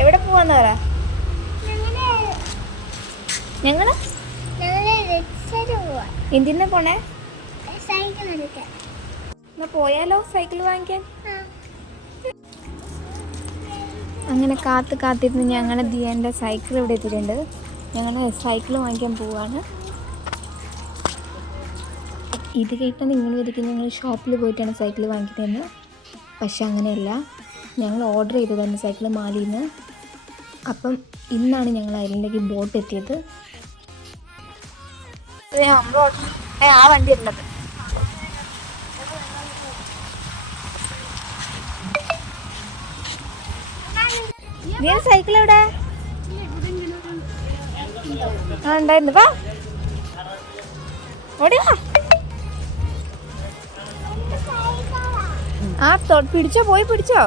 എവിടെ പോവാന്ന് പറ. ഞങ്ങള് എന്തിനാ പോണേ? എന്നാ പോയാലോ സൈക്കിൾ വാങ്ങിക്കാൻ. അങ്ങനെ കാത്തിരുന്ന് ഞങ്ങളുടെ ദിയൻ്റെ സൈക്കിൾ ഇവിടെ എത്തിയിട്ടുണ്ട്. ഞങ്ങൾ സൈക്കിൾ വാങ്ങിക്കാൻ പോവാണ്. ഇത് കേട്ടാൽ നിങ്ങൾ വിചാരിക്കും ഞങ്ങൾ ഷോപ്പിൽ പോയിട്ടാണ് സൈക്കിൾ വാങ്ങിക്കുന്നതെന്ന്. പക്ഷെ അങ്ങനെയല്ല, ഞങ്ങൾ ഓർഡർ ചെയ്തതാണ് സൈക്കിൾ മാലിയിൽ നിന്ന്. അപ്പം ഇന്നാണ് ഞങ്ങൾ ഐലൻഡിലേക്ക് ബോട്ട് എത്തിയത്. ആ വണ്ടി ഉള്ളത് നീ സൈക്കിൾ എവിടെ? ആ ഉണ്ടായിരുന്നു. വാ ഓടി വാ. ആ പിടിച്ചോ, പോയി പിടിച്ചോ.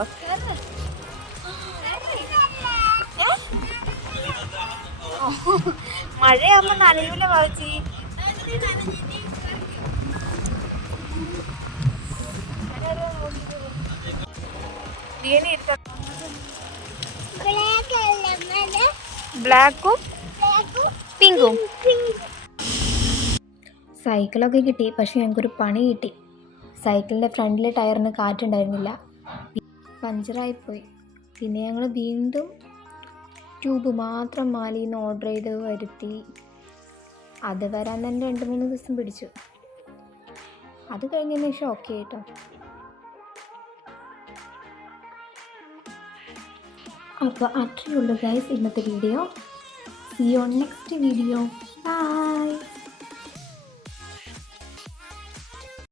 മഴയാകുമ്പോ നനയൂല വാച്ചി. ബ്ലാക്കും പിങ്കും. സൈക്കിളൊക്കെ കിട്ടി. പക്ഷെ ഞങ്ങൾക്കൊരു പണി കിട്ടി. സൈക്കിളിൻ്റെ ഫ്രണ്ടിലെ ടയറിന് കാറ്റുണ്ടായിരുന്നില്ല, പഞ്ചറായിപ്പോയി. പിന്നെ ഞങ്ങൾ വീണ്ടും ട്യൂബ് മാത്രം മാലിയിൽ നിന്ന് ഓർഡർ ചെയ്ത് വരുത്തി. അത് വരാൻ തന്നെ 2-3 ദിവസം പിടിച്ചു. അത് കഴിഞ്ഞതിന് ശേഷം ഓക്കെ കേട്ടോ. അപ്പോൾ അത്രയേ ഉള്ളൂ ഗൈസ് ഇന്നത്തെ video. See you on next video. Bye.